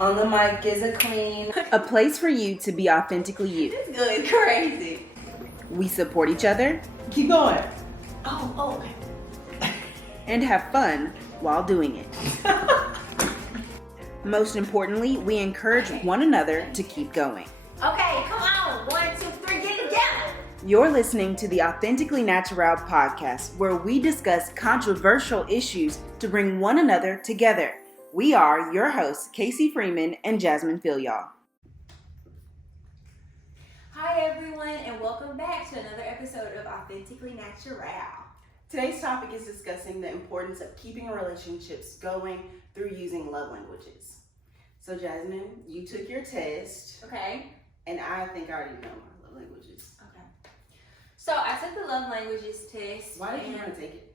On the mic is a queen. A place for you to be authentically you. It's good, crazy. We support each other. Keep going. Oh, okay. And have fun while doing it. Most importantly, we encourage one another to keep going. Okay, come on. 1, 2, 3, get it together. You're listening to the Authentically Natural podcast, where we discuss controversial issues to bring one another together. We are your hosts, Kasey Freeman and Jasmine Philyaw. Hi everyone, and welcome back to another episode of Authentically Natural. Today's topic is discussing the importance of keeping relationships going through using love languages. So Jasmine, you took your test. Okay. And I think I already know my love languages. Okay. So I took the love languages test. Why did you want to take it?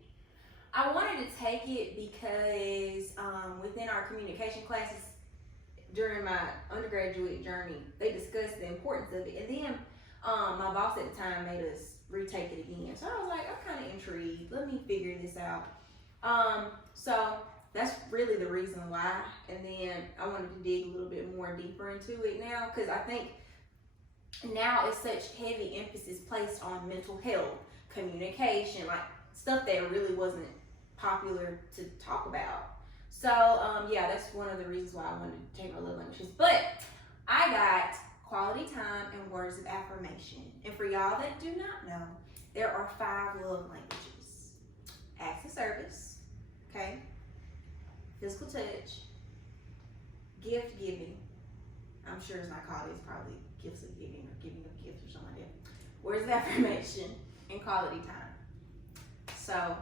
I wanted to take it because within our communication classes during my undergraduate journey, they discussed the importance of it. And then my boss at the time made us retake it again. So I was like, I'm kind of intrigued. Let me figure this out. So that's really the reason why. And then I wanted to dig a little bit more deeper into it now, because I think now it's such heavy emphasis placed on mental health, communication, like stuff that really wasn't popular to talk about. So yeah, that's one of the reasons why I wanted to take my love languages. But I got quality time and words of affirmation. And for y'all that do not know, there are 5 love languages. Acts of service, okay? Physical touch, gift giving. I'm sure it's not called, it's probably gifts of giving or giving of gifts or something like that. Words of affirmation and quality time. So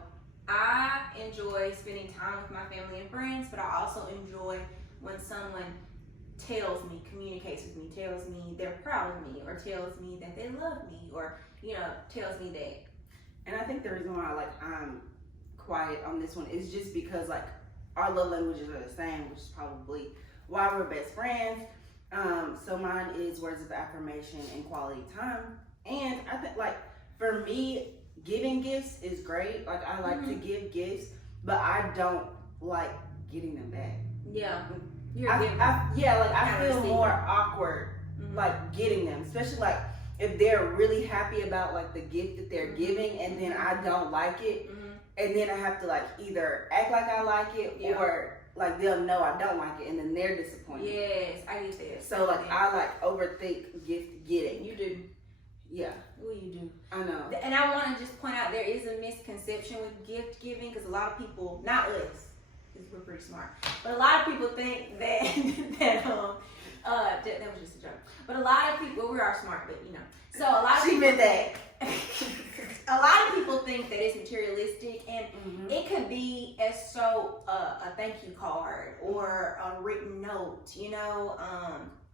I enjoy spending time with my family and friends, but I also enjoy when someone tells me, communicates with me, tells me they're proud of me, or tells me that they love me, or, you know, tells me that. And I think the reason why I'm quiet on this one is just because our love languages are the same, which is probably why we're best friends. So mine is words of affirmation and quality time. And I think for me, giving gifts is great. I like to give gifts, but I don't like getting them back. Yeah. I feel more awkward getting them, especially if they're really happy about the gift that they're giving, and then I don't like it, and then I have to either act like I like it, or they'll know I don't like it, and then they're disappointed. Yes, I get that. So I overthink gift getting. You do. Yeah. Well, you do. I know. And I want to just point out there is a misconception with gift giving, because a lot of people, not us, because we're pretty smart, but a lot of people think that that was just a joke. But a lot of people, we are smart, but you know. So a lot of she meant that. A lot of people think that it's materialistic, and it could be as so a thank you card or a written note, you know.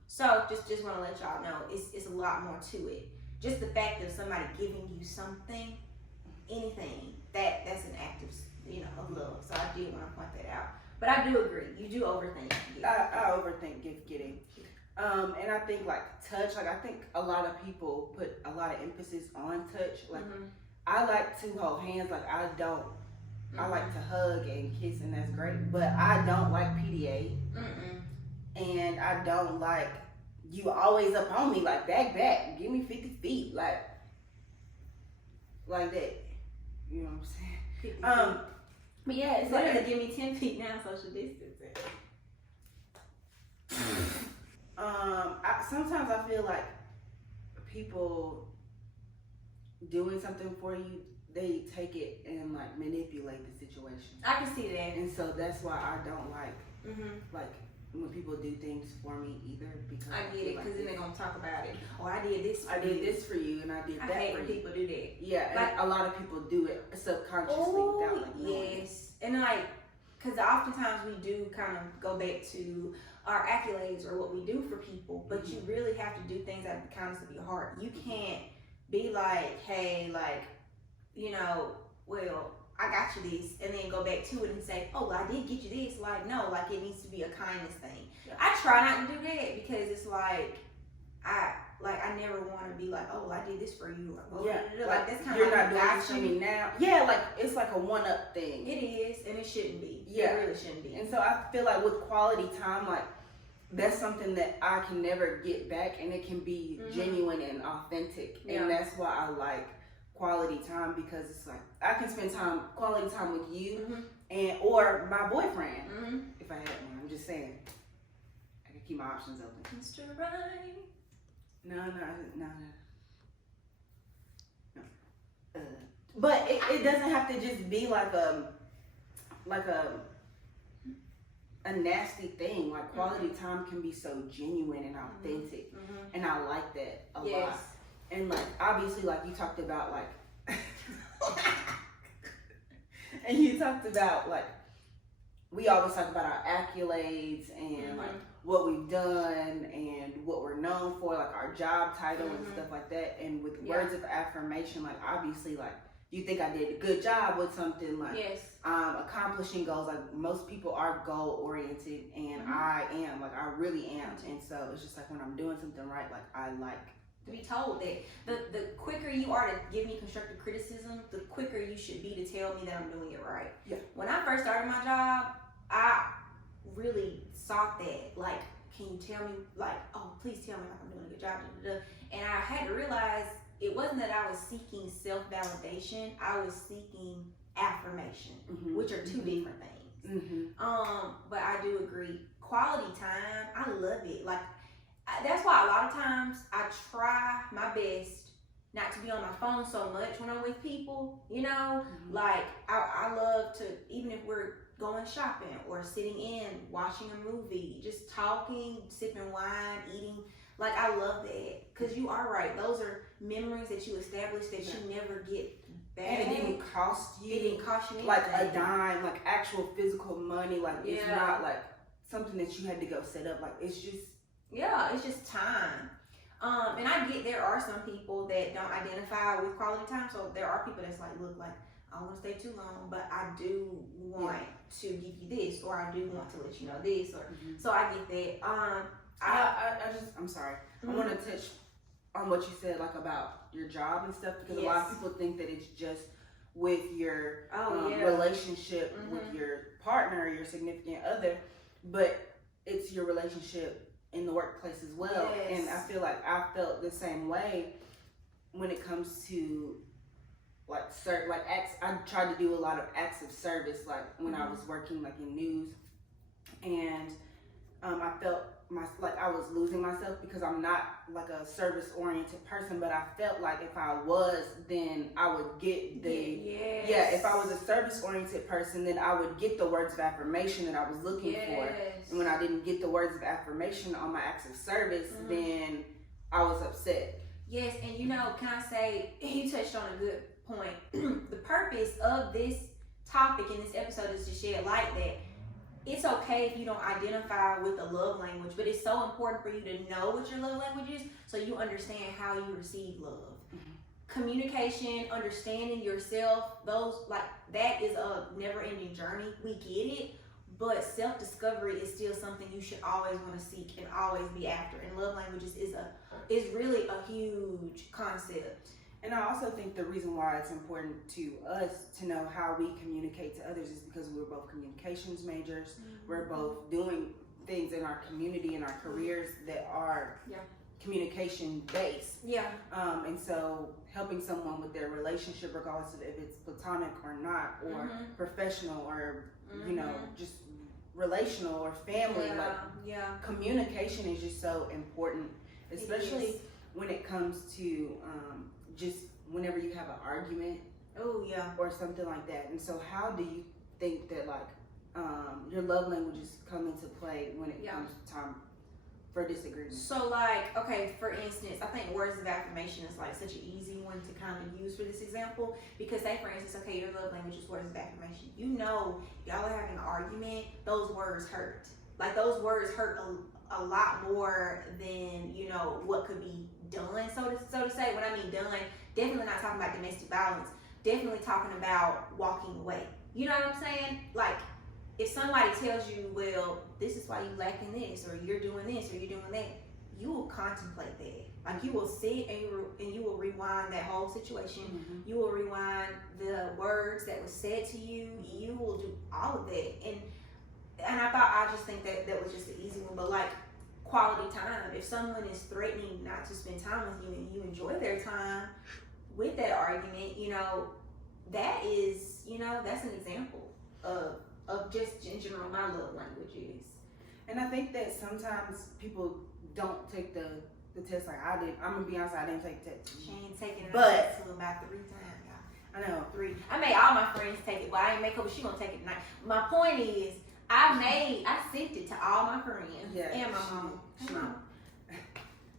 So just want to let y'all know it's a lot more to it. Just the fact of somebody giving you something, anything, that's an act of love. So I did want to point that out. But I do agree, you do overthink. I overthink gift getting. And I think touch, I think a lot of people put a lot of emphasis on touch. I like to hold hands, I don't. I like to hug and kiss, and that's great. But I don't like PDA. And I don't like you always up on me, back, give me 50 feet, like that. You know what I'm saying? But yeah, it's better to give me 10 feet now, social distancing. Sometimes I feel like people doing something for you, they take it and manipulate the situation. I can see that. And so that's why I don't like when people do things for me either, because I get it, because then they're gonna talk about it. Oh, I did this for you, and I did that for you. I hate when people do that. Yeah, and a lot of people do it subconsciously without knowing. Yes, and because oftentimes we do kind of go back to our accolades or what we do for people, but you really have to do things out of the kindness of your heart. You can't be hey, well, I got you this, and then go back to it and say, oh, I did get you this. No, it needs to be a kindness thing. Yeah. I try not to do that, because it's I never want to be oh, I did this for you. That's kind of you're not doing this for me now. Yeah, it's a one-up thing. It is, and it shouldn't be. Yeah. It really shouldn't be. And so I feel with quality time, that's something that I can never get back, and it can be genuine and authentic. Yeah. And that's why I like quality time, because it's like I can spend quality time with you and or my boyfriend if I had one. I'm just saying, I can keep my options open. Mr. Right. No. But it doesn't have to just be like a nasty thing. Like quality time can be so genuine and authentic, and I like that a lot. And like obviously, like you talked about, like, and you talked about like we always talk about our accolades and like what we've done and what we're known for, like our job title and stuff like that. And with words of affirmation, like obviously, like you think I did a good job with something, like accomplishing goals. Like most people are goal oriented, and I am, like I really am. And so it's just like when I'm doing something right, like I like to be told that the quicker you are to give me constructive criticism, the quicker you should be to tell me that I'm doing it right. Yeah. When I first started my job, I really sought that. Like, can you tell me, like, oh, please tell me like I'm doing a good job. And I had to realize it wasn't that I was seeking self-validation. I was seeking affirmation, which are two different things. But I do agree. Quality time, I love it. Like, that's why a lot of times I try my best not to be on my phone so much when I'm with people, you know? Like, I love to, even if we're going shopping or sitting in, watching a movie, just talking, sipping wine, eating. Like, I love that. Because you are right. Those are memories that you establish that you never get back. And it didn't cost you. It didn't cost you anything. Like a dime, like actual physical money. Like, it's not like something that you had to go set up. Like, it's just. Yeah, it's just time. And I get there are some people that don't identify with quality time. So there are people that's like, look, like, I don't want to stay too long, but I do want to give you this, or I do want to let you know this, or so I get that. I'm sorry. I want to touch on what you said, like about your job and stuff, because a lot of people think that it's just with your relationship with your partner, your significant other, but it's your relationship in the workplace as well. And I feel like I felt the same way when it comes to like acts. I tried to do a lot of acts of service, like when I was working like in news, and I felt like I was losing myself because I'm not like a service oriented person, but I felt like if I was, then I would get if I was a service oriented person, then I would get the words of affirmation that I was looking for. And when I didn't get the words of affirmation on my acts of service, then I was upset. Yes, and you know, can I say, you touched on a good point. The purpose of this topic in this episode is to shed light that it's okay if you don't identify with the love language, but it's so important for you to know what your love language is so you understand how you receive love. Communication, understanding yourself, that is a never-ending journey. We get it, but self-discovery is still something you should always want to seek and always be after. And love languages is really a huge concept. And I also think the reason why it's important to us to know how we communicate to others is because we're both communications majors. We're both doing things in our community and our careers that are communication based. And so helping someone with their relationship, regardless of if it's platonic or not, or professional, or you know, just relational or family, communication is just so important, especially when it comes to just whenever you have an argument or something like that. And so how do you think that like your love languages come into play when it comes to time for disagreement? So like, okay, for instance, I think words of affirmation is like such an easy one to kind of use for this example, because say for instance, okay, your love language is words of affirmation. You know, y'all are having an argument, those words hurt. Like those words hurt a lot more than, you know, what could be done, so to say. When I mean done, definitely not talking about domestic violence, definitely talking about walking away. You know what I'm saying? Like, if somebody tells you, well, this is why you lacking this, or you're doing this, or you're doing that, you will contemplate that. Like, you will sit and you will rewind that whole situation. You will rewind the words that was said to you. You will do all of that. And I just think that was just an easy one. But like, quality time. If someone is threatening not to spend time with you and you enjoy their time with that argument, that is, that's an example of just in general my love languages. And I think that sometimes people don't take the test like I did. I'm gonna be honest, I didn't take the test. She ain't taking it But- until about 3 times, y'all. I know. 3. I made all my friends take it, but I ain't make her, but she gonna take it tonight. My point is, I sent it to all my friends and my mom.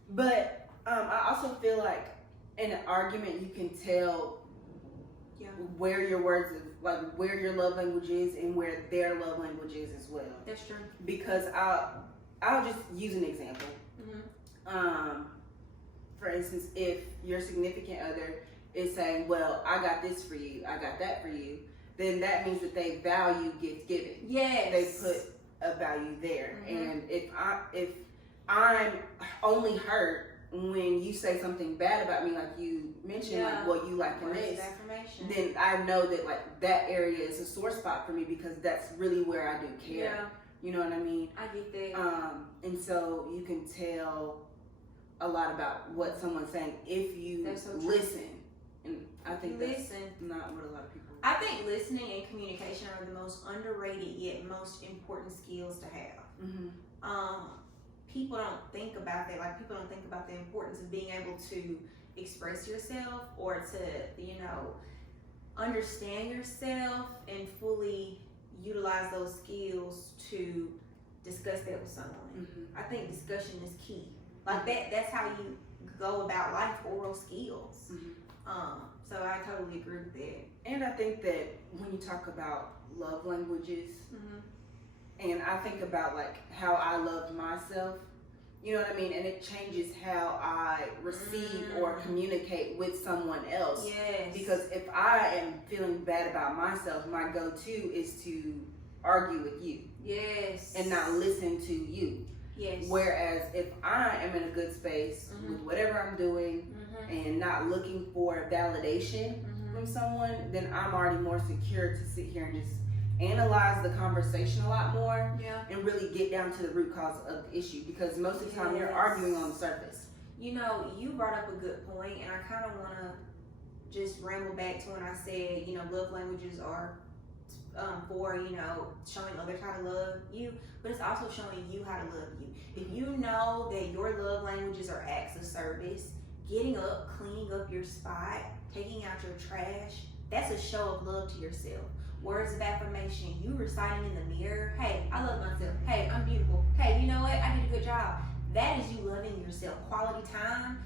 But I also feel like in an argument you can tell where your words, like where your love language is and where their love language is as well. That's true. Because I'll just use an example. For instance, if your significant other is saying, well, I got this for you, I got that for you, then that means that they value gift giving. Yes. They put a value there. And if I'm only hurt when you say something bad about me, like you mentioned, like what you like in this, then I know that like that area is a sore spot for me because that's really where I do care. Yeah. You know what I mean? I get that. And so you can tell a lot about what someone's saying if you listen. And I think that's not what a lot of people. I think listening and communication are the most underrated yet most important skills to have. People don't think about that. Like, people don't think about the importance of being able to express yourself or to, understand yourself and fully utilize those skills to discuss that with someone. I think discussion is key. Like that's how you go about life, oral skills. So I totally agree with that. And I think that when you talk about love languages, and I think about like how I love myself, you know what I mean? And it changes how I receive or communicate with someone else. Yes. Because if I am feeling bad about myself, my go-to is to argue with you. Yes. And not listen to you. Yes. Whereas if I am in a good space with whatever I'm doing and not looking for validation from someone, then I'm already more secure to sit here and just analyze the conversation a lot more and really get down to the root cause of the issue, because most of the time you're arguing on the surface. You brought up a good point, and I kind of want to just ramble back to when I said, love languages are for, showing others how to love you, but it's also showing you how to love you. If you know that your love languages are acts of service, getting up, cleaning up your spot, taking out your trash, that's a show of love to yourself. Words of affirmation, you reciting in the mirror, hey, I love myself, hey, I'm beautiful, hey, you know what, I did a good job. That is you loving yourself. Quality time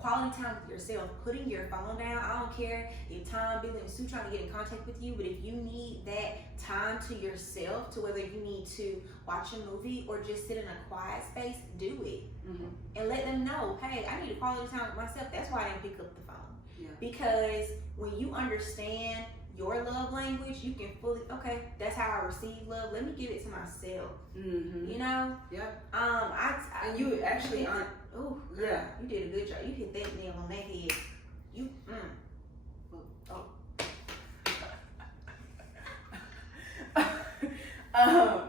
with yourself, putting your phone down. I don't care if Tom, Billy, and Sue trying to get in contact with you, but if you need that time to yourself, to whether you need to watch a movie or just sit in a quiet space, do it. And let them know, hey, I need a quality time with myself. That's why I didn't pick up the phone. Because when you understand your love language, you can fully, okay, that's how I receive love. Let me give it to myself. And you actually aren't. Oh, yeah. You did a good job. You hit that nail on that head.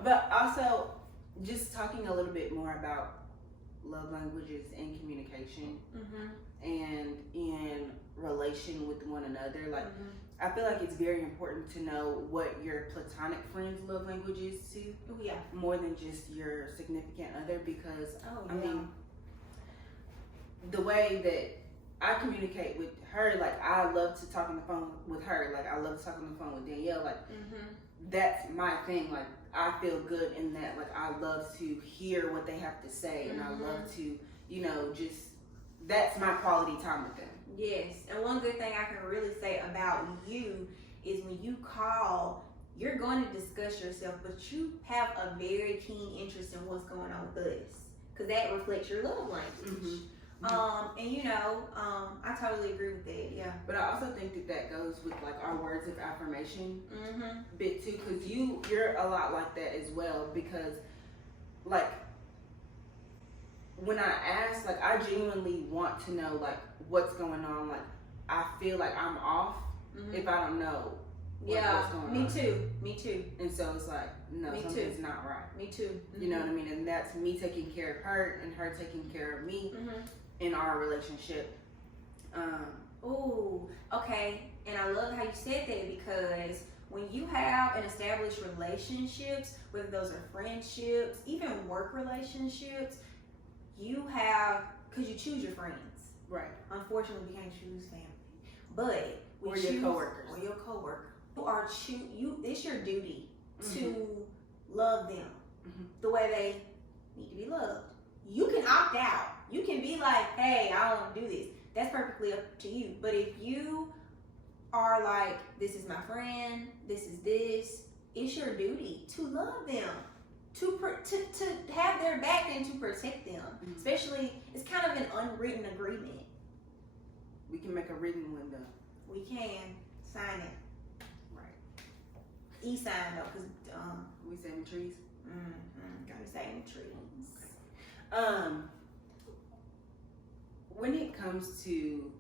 But also, just talking a little bit more about love languages and communication and in relation with one another. Like, I feel like it's very important to know what your platonic friend's love language is too. More than just your significant other, because I mean, the way that I communicate with her, like, I love to talk on the phone with her. Like, I love to talk on the phone with Danielle. Like, that's my thing. Like, I feel good in that. Like, I love to hear what they have to say, and I love to, just, that's my quality time with them. Yes, and one good thing I can really say about you is when you call, you're going to discuss yourself, but you have a very keen interest in what's going on with us, because that reflects your love language. I totally agree with that. But I also think that goes with like our words of affirmation bit too, because you're a lot like that as well, because like when I ask, like, I genuinely want to know like what's going on. Like, I feel like I'm off if I don't know Yeah, what's going me on. too. Me too. And so it's like, no, Me something's too. not right. Me too. You know what I mean? And that's me taking care of her and her taking care of me Mm-hmm. in our relationship. Ooh, okay. And I love how you said that, because when you have an established relationships, whether those are friendships, even work relationships, you have, because you choose your friends. Right. Unfortunately, we can't choose family, but we Or choose, your coworkers. Or your coworker. You are it's your duty Mhm. to love them Mhm. the way they need to be loved. You can opt out. You can be like, hey, I don't want to do this. That's perfectly up to you. But if you are like, this is my friend, this is this, it's your duty to love them, to have their back and to protect them. Mhm. Especially, it's kind of an unwritten agreement. We can make a written window. We can sign it. Right. E-sign though, because We saving trees. gotta say in trees. When it comes to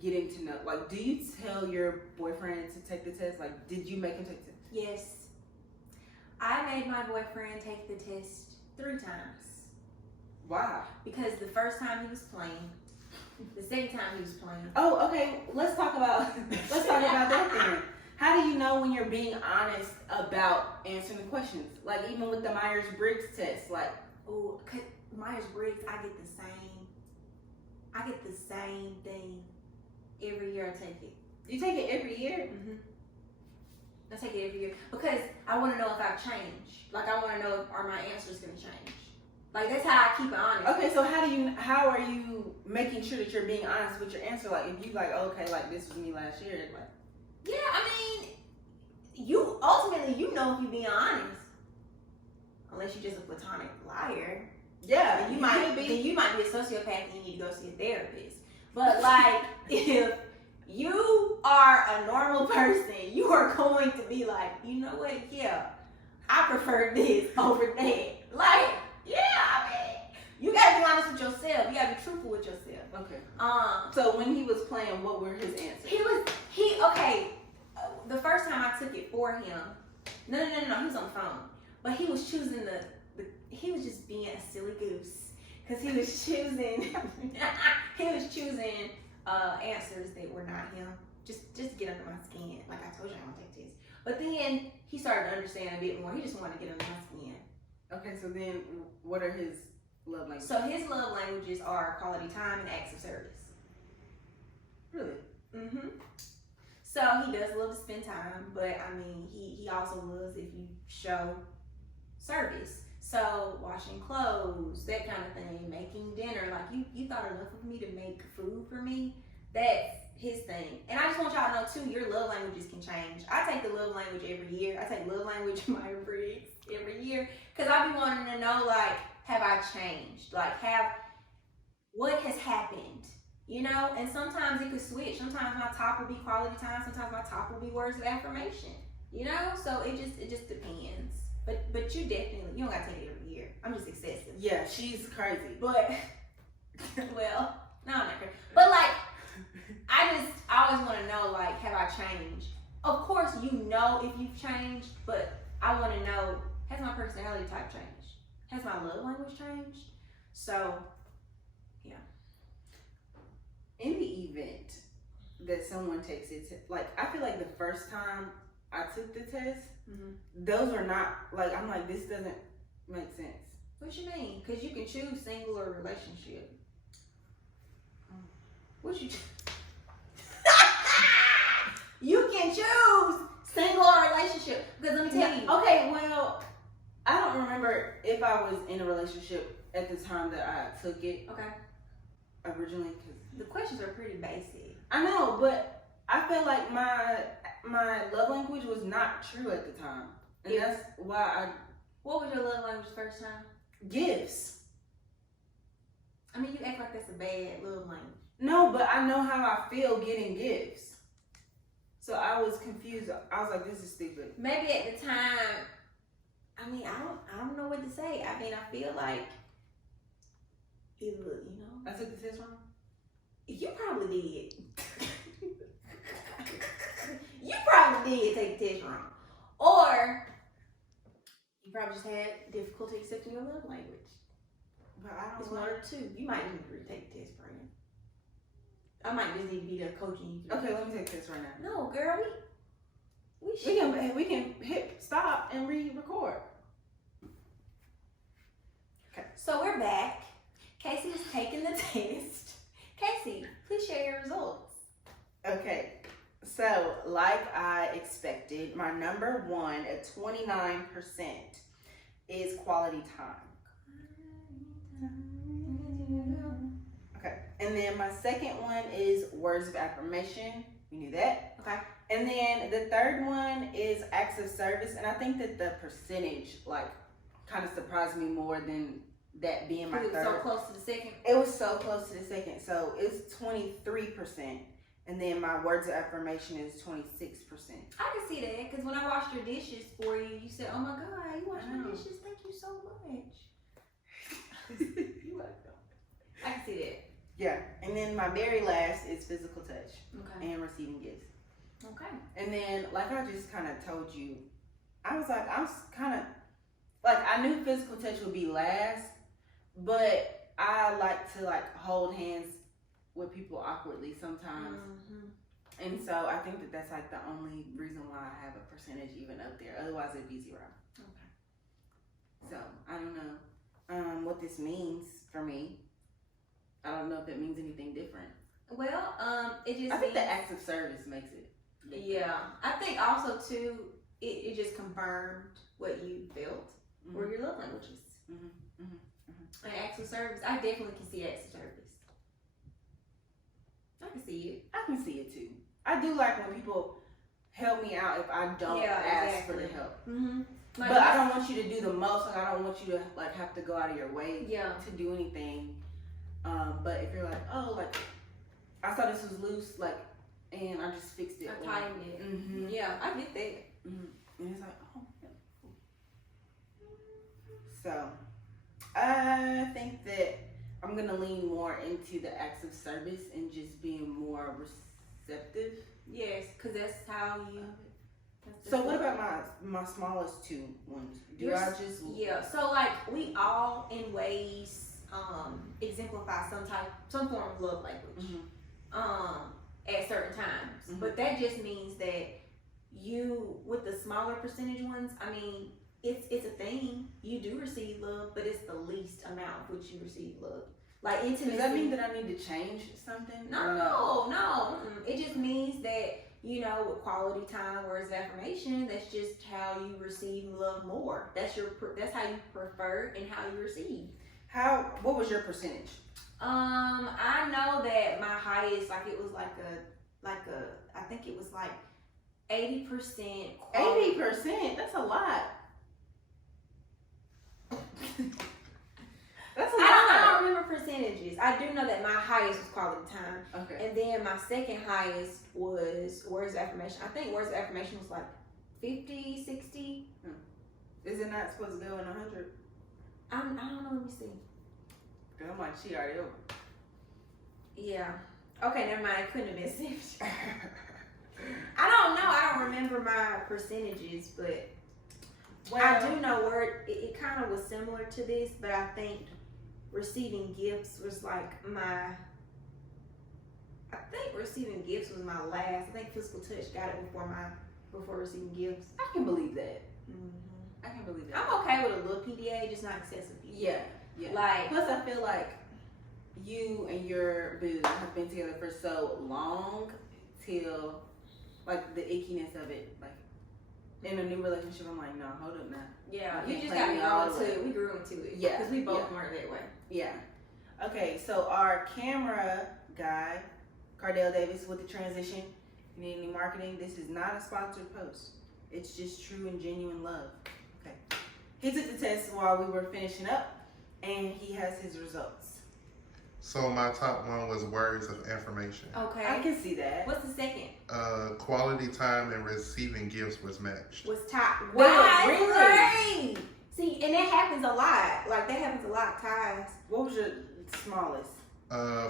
getting to know, like, do you tell your boyfriend to take the test? Like, did you make him take the test? Yes. I made my boyfriend take the test 3 times. Wow. Because the first time he was playing, the second time he was playing. Oh, okay. Let's talk about that then. How do you know when you're being honest about answering the questions? Like, even with the Myers-Briggs test, like, Oh, Myers-Briggs, I get the same thing every year I take it. you take it every year. I take it every year because I want to know if I've changed. Like, I want to know if are my answers going to change. Like, that's how I keep it honest. Okay, so how are you making sure that you're being honest with your answer? Like, if you like, okay, like this was me last year, like, Yeah, I mean, you ultimately you know if you're being honest, unless you're just a platonic liar. yeah, Then you might be a sociopath and you need to go see a therapist. But like, if you are a normal person, you are going to be like, you know what? Yeah, I prefer this over that. Like, yeah, I mean, you gotta be honest with yourself. You gotta be truthful with yourself. okay. Um, So when he was playing, what were his answers? okay. The first time I took it for him, no, he was on the phone, but he was choosing he was just being a silly goose, because he was choosing answers that were not him, just to get under my skin. Like I told you, I don't take tests. But then he started to understand a bit more. He just wanted to get under my skin. Okay, so then what are his love languages? So his love languages are quality time and acts of service. Really? So he does love to spend time, but I mean, he also loves if you show service. So washing clothes, that kind of thing, making dinner. Like you thought enough of me to make food for me. That's his thing. And I just want y'all to know too, your love languages can change. I take the love language every year. I take love language Myers-Briggs every year, because I be wanting to know, like, have I changed? Like, what has happened? You know, and sometimes it could switch. Sometimes my top will be quality time. Sometimes my top will be words of affirmation. You know, so it just depends. But you don't gotta take it every year. I'm just excessive. Yeah, she's crazy. But well, no, I'm not crazy. But like, I always want to know, like, have I changed? Of course, you know if you've changed, but I want to know, has my personality type changed? Has my love language changed? So, yeah. In the event that someone takes it, like, I feel like the first time I took the test, those are not, like, I'm like, this doesn't make sense. What you mean? Because you can choose single or relationship. What you choose? You can choose single or relationship. Because let me tell you. Okay, well, I don't remember if I was in a relationship at the time that I took it. Okay. Originally, because The questions are pretty basic. I know, but I feel like my love language was not true at the time, and that's why What was your love language first time? gifts. I mean, you act like that's a bad love language. No, but I know how I feel getting gifts. So I was confused. I was like, this is stupid. Maybe at the time, I mean, I don't know what to say. I mean, I feel like it would, you know. I took the test wrong? You probably did. probably did take the test wrong. Or you probably just had difficulty accepting your love language. But I It's don't one like. or two. You might need to retake the test, friend. I might just need to be there coaching you. Okay, let me take this right now. No, girl, We can hit stop and re-record. So we're back. Kasey has taken the test. Kasey, please share your results. Okay, so like I expected, my number one at 29% is quality time. Okay, and then my second one is words of affirmation. We knew that. Okay. And then the third one is acts of service, and I think that the percentage like kind of surprised me more than that being my It was third. so close to the second. It was so close to the second, so it's 23%, and then my words of affirmation is 26%. I can see that because when I washed your dishes for you, you said, "Oh my God, you washed my dishes. Thank you so much." You like them. I can see that. Yeah, and then my very last is physical touch Okay. and receiving gifts. Okay. And then, like I just kind of told you, I was like, I was kind of like, I knew physical touch would be last, but I like to like hold hands with people awkwardly sometimes. Mm-hmm. And so I think that that's like the only reason why I have a percentage even up there. Otherwise, it'd be 0. Okay. So I don't know what this means for me. I don't know if it means anything different. Well, it just. I think means, the acts of service makes it. Yeah, I think also too, it just confirmed what you felt or your love languages. And acts of service, I definitely can see acts of service. I can see it. I can see it too. I do like when people help me out if I don't ask for the help. Mm-hmm. Like, But I don't want you to do the most. Like I don't want you to like have to go out of your way to do anything. But if you're like, oh, like I saw this was loose, like, and I just fixed it. I tightened it. Mm-hmm. Yeah, I get that. Mm-hmm. And it's like, oh, yeah. So I think that I'm gonna lean more into the acts of service and just being more receptive. Yes, because that's how you. So what about my smallest two ones? Do I just So like we all in ways exemplify some form of love language at certain times. But that just means that you, with the smaller percentage ones, I mean, it's a thing. You do receive love, but it's the least amount which you receive love. Like intimacy. Does that mean that I need to change something? No. It just means that, you know, with quality time, words of affirmation, that's just how you receive love more. That's how you prefer and how you receive. What was your percentage? I know that my highest, like it was like I think it was like 80%. 80%? That's a lot. That's a lot. I don't remember percentages. I do know that my highest was quality time. Okay. And then my second highest was words of affirmation. I think words of affirmation was like 50, 60. Is it not supposed to go in 100? I don't know. Let me see. I'm like, she already over. Yeah. Okay, never mind. It couldn't have been 60. I don't know. I don't remember my percentages, but I do know it kind of was similar to this, but I think receiving gifts was like receiving gifts was my last. I think physical touch got it before receiving gifts. I can believe that. Mm-hmm. I can believe that. I'm okay with a little PDA, just not excessive PDA. Yeah. Like, plus I feel like you and your boo have been together for so long till like the ickiness of it, like in a new relationship, I'm like, no, hold up now. Yeah, You you just can't got play me me all on the to way. it. We grew into it. Yeah, Because we both yeah. weren't that way. Yeah. Okay, so our camera guy, Cardell Davis, with the transition. You need any marketing? This is not a sponsored post. It's just true and genuine love. Okay. He took the test while we were finishing up, and he has his results. So my top one was words of affirmation. Okay. I can see that. What's the second? Quality time and receiving gifts was matched. Was top. Wow, Really? See, and that happens a lot. Like, that happens a lot, ties. What was your smallest?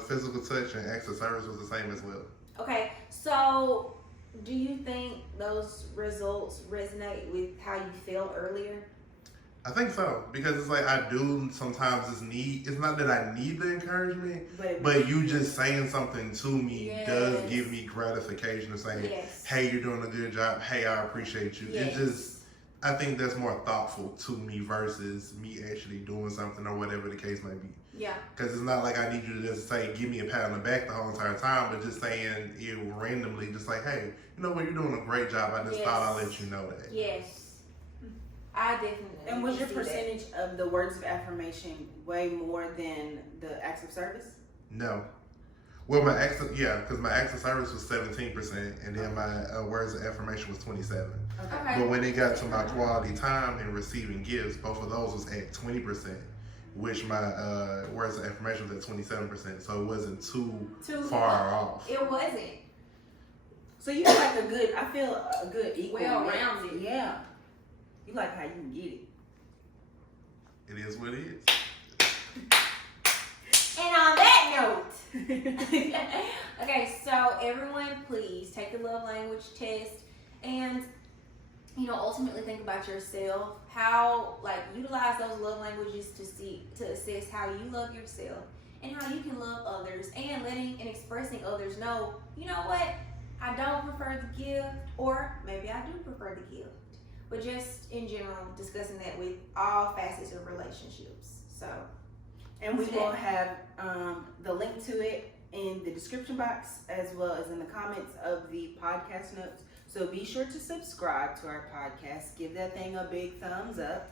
Physical touch and acts of service was the same as well. Okay, so Do you think those results resonate with how you felt earlier? I think so, because it's like I do sometimes just need. It's not that I need the encouragement, but you just saying something to me does give me gratification to say, Yes. "Hey, you're doing a good job. Hey, I appreciate you." Yes. It just, I think that's more thoughtful to me versus me actually doing something or whatever the case might be. Yeah. Because it's not like I need you to just say, "Give me a pat on the back" the whole entire time, but just saying it randomly, just like, "Hey, you know what? You're doing a great job. I just thought I'll let you know that." Yes. I definitely. And was your see that. percentage of the words of affirmation way more than the acts of service? No. Well, because my acts of service was 17%, and then my words of affirmation was 27%. Okay. But when it got to my quality time and receiving gifts, both of those was at 20%, which my words of affirmation was at 27%. So it wasn't too far off. It wasn't. So you like I feel a good equal. Well-rounded. Yeah. You like how you can get it. It is what it is. And on that note, okay, so everyone, please take the love language test and, ultimately think about yourself. How, utilize those love languages to assess how you love yourself and how you can love others, and letting and expressing others know, you know what, I don't prefer the gift, or maybe I do prefer the gift. But just in general, discussing that with all facets of relationships. So, and we will have the link to it in the description box as well as in the comments of the podcast notes. So be sure to subscribe to our podcast. Give that thing a big thumbs up,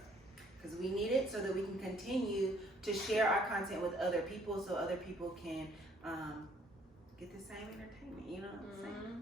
because we need it so that we can continue to share our content with other people, so other people can get the same entertainment. You know what I'm saying?